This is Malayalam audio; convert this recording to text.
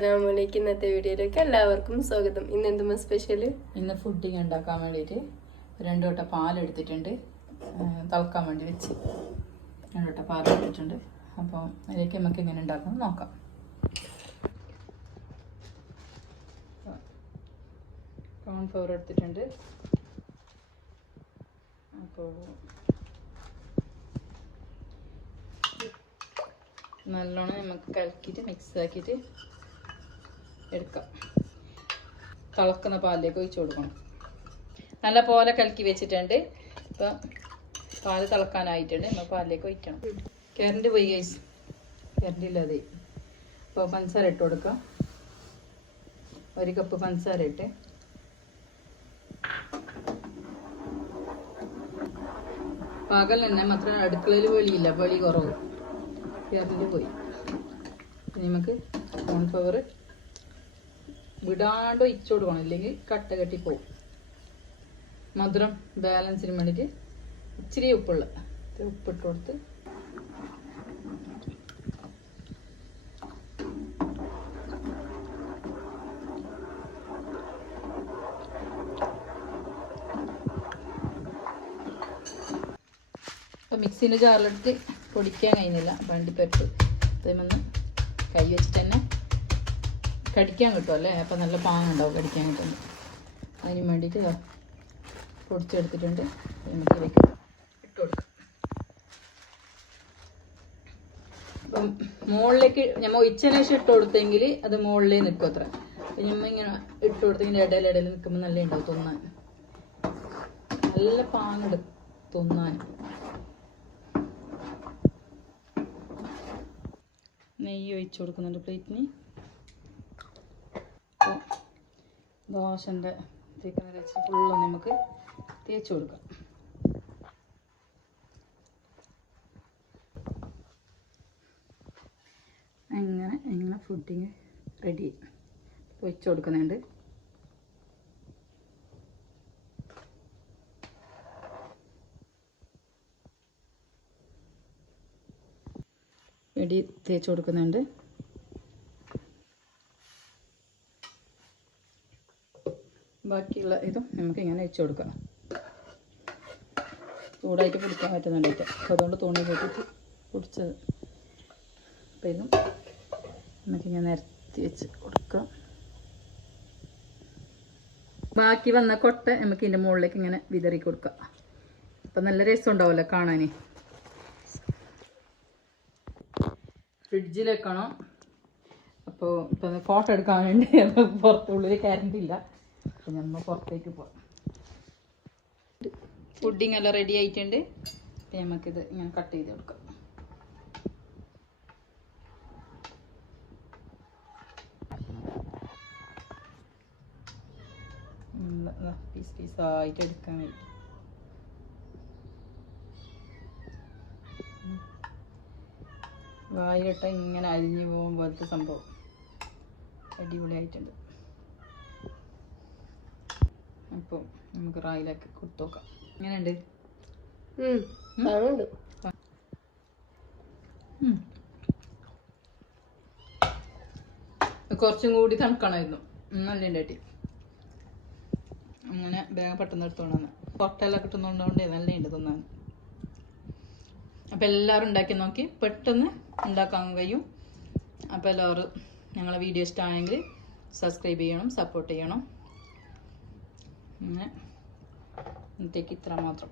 അസ്സലാമലൈക്കും. ഇന്നത്തെ വീഡിയോയിലേക്ക് എല്ലാവർക്കും സ്വാഗതം. ഇന്ന് എന്തും സ്പെഷ്യൽ? ഇന്ന് ഫുഡിങ് ഉണ്ടാക്കാൻ വേണ്ടിയിട്ട് 2 വട്ട പാലെടുത്തിട്ടുണ്ട്, തിളക്കാൻ വേണ്ടി വെച്ച് 2 വട്ട പാലെടുത്തിട്ടുണ്ട്. അപ്പോൾ അതിലേക്ക് നമുക്ക് എങ്ങനെ ഉണ്ടാക്കുന്നത് നോക്കാം. കോൺഫ്ലവർ എടുത്തിട്ടുണ്ട്. അപ്പോൾ നല്ലോണം നമുക്ക് കലക്കിയിട്ട് മിക്സ് ആക്കിയിട്ട് എടുക്കാം. തിളക്കുന്ന പാലിലേക്ക് ഒഴിച്ചു കൊടുക്കണം. നല്ല പോലെ കലക്കി വെച്ചിട്ടുണ്ട്. ഇപ്പം പാല് തിളക്കാനായിട്ടുണ്ട്. നമ്മൾ പാലിലേക്ക് ഒഴിക്കണം. കറണ്ട് പോയി ഗൈസ്, കറണ്ട് ഇല്ലാതെ. അപ്പോൾ പഞ്ചസാര ഇട്ട് കൊടുക്കാം. 1 കപ്പ് പഞ്ചസാര ഇട്ട് പകൽ തന്നെ മാത്രം അടുക്കളയിൽ വെളിയില്ല, വെളി കുറവ്, കറണ്ട് പോയി. നമുക്ക് കോൺഫ്ലവർ വിടാണ്ട് ഒഴിച്ചു കൊടുക്കണം, ഇല്ലെങ്കിൽ കട്ട കെട്ടി പോകും. മധുരം ബാലൻസിന് വേണ്ടിയിട്ട് ഇച്ചിരി ഉപ്പിട്ട് കൊടുത്ത് ഇപ്പം മിക്സിൻ്റെ ജാറിലെടുത്ത് പൊടിക്കാൻ കഴിയുന്നില്ല. വണ്ടിപ്പരിപ്പ് അതേമൊന്ന് കൈ വെച്ചിട്ട് തന്നെ കടിക്കാൻ കിട്ടുമല്ലേ, അപ്പം നല്ല പാങ്ങുണ്ടാവും കടിക്കാൻ കിട്ടുന്നത്. അതിന് വേണ്ടിയിട്ട് പൊടിച്ചെടുത്തിട്ടുണ്ട്. നമുക്കിലേക്ക് ഇട്ട് കൊടുക്കാം. അപ്പം മുകളിലേക്ക് നമ്മൾ ഒഴിച്ചതിന് ശേഷം ഇട്ട് കൊടുത്തെങ്കിൽ അത് മുകളിലേ നിൽക്കും അത്ര. അപ്പം നമ്മൾ ഇങ്ങനെ ഇട്ട് കൊടുത്തെങ്കിൽ ഇടയിൽ നിൽക്കുമ്പോൾ നല്ല ഉണ്ടാവും തിന്നാൻ, നല്ല പാങ്ങെടുക്കും തിന്നാൻ. നെയ്യ് ഒഴിച്ചു കൊടുക്കുന്നുണ്ട് പ്ലേറ്റിന്. ദോശൻ്റെ തേക്കുന്ന വെച്ച് ഫുള്ള് നമുക്ക് തേച്ച് കൊടുക്കാം. അങ്ങനെ ഫുഡിങ് റെഡി ഒഴിച്ചു കൊടുക്കുന്നുണ്ട്. വെടി തേച്ച് കൊടുക്കുന്നുണ്ട്. ബാക്കിയുള്ള ഇതും നമുക്ക് ഇങ്ങനെ വെച്ച് കൊടുക്കാം. ചൂടായിട്ട് പിടിക്കാൻ പറ്റുന്നുണ്ട്. അപ്പോൾ അതുകൊണ്ട് തുണി കെട്ടിട്ട് പിടിച്ചത്. അപ്പോൾ ഇതും നമുക്കിങ്ങനെ നിരത്തി വെച്ച് കൊടുക്കാം. ബാക്കി വന്ന കൊട്ട നമുക്ക് ഇതിൻ്റെ മുകളിലേക്ക് ഇങ്ങനെ വിതറി കൊടുക്കാം. അപ്പം നല്ല രസം ഉണ്ടാവുമല്ലോ കാണാൻ. ഫ്രിഡ്ജിൽ വെക്കണം. അപ്പോൾ ഇപ്പം ഫോട്ടോ എടുക്കാൻ വേണ്ടി പുറത്തുള്ളിൽ കറണ്ട് ഇല്ല. അപ്പം നമ്മൾ പുറത്തേക്ക് പോകാം. പുഡിങ് എല്ലാം റെഡി ആയിട്ടുണ്ട്. അപ്പം നമുക്കിത് ഇങ്ങനെ കട്ട് ചെയ്ത് കൊടുക്കാം. പീസായിട്ട് എടുക്കാൻ വേണ്ടി വായിലിട്ട ഇങ്ങനെ അരിഞ്ഞു പോകും പോലത്തെ സംഭവം അടിപൊളിയായിട്ടുണ്ട്. അപ്പോൾ നമുക്ക് റായിലൊക്കെ കൊടുത്തു നോക്കാം. എങ്ങനെയുണ്ട്? കുറച്ചും കൂടി തണുക്കണമായിരുന്നു, നല്ല ഉണ്ടായിട്ട്. അങ്ങനെ വേഗം പെട്ടെന്ന് എടുത്തോണ്ടാണ്. പൊട്ടെല്ലാം കിട്ടുന്നതുകൊണ്ട് നല്ല ഉണ്ട് തിന്നാൻ. അപ്പോൾ എല്ലാവരും ഉണ്ടാക്കി നോക്കി പെട്ടെന്ന് ഉണ്ടാക്കാൻ കഴിയും. അപ്പോൾ എല്ലാവരും ഞങ്ങളെ വീഡിയോ ഇഷ്ടമായെങ്കിൽ സബ്സ്ക്രൈബ് ചെയ്യണം, സപ്പോർട്ട് ചെയ്യണം. അങ്ങനെ ഇന്നത്തേക്ക് ഇത്ര മാത്രം.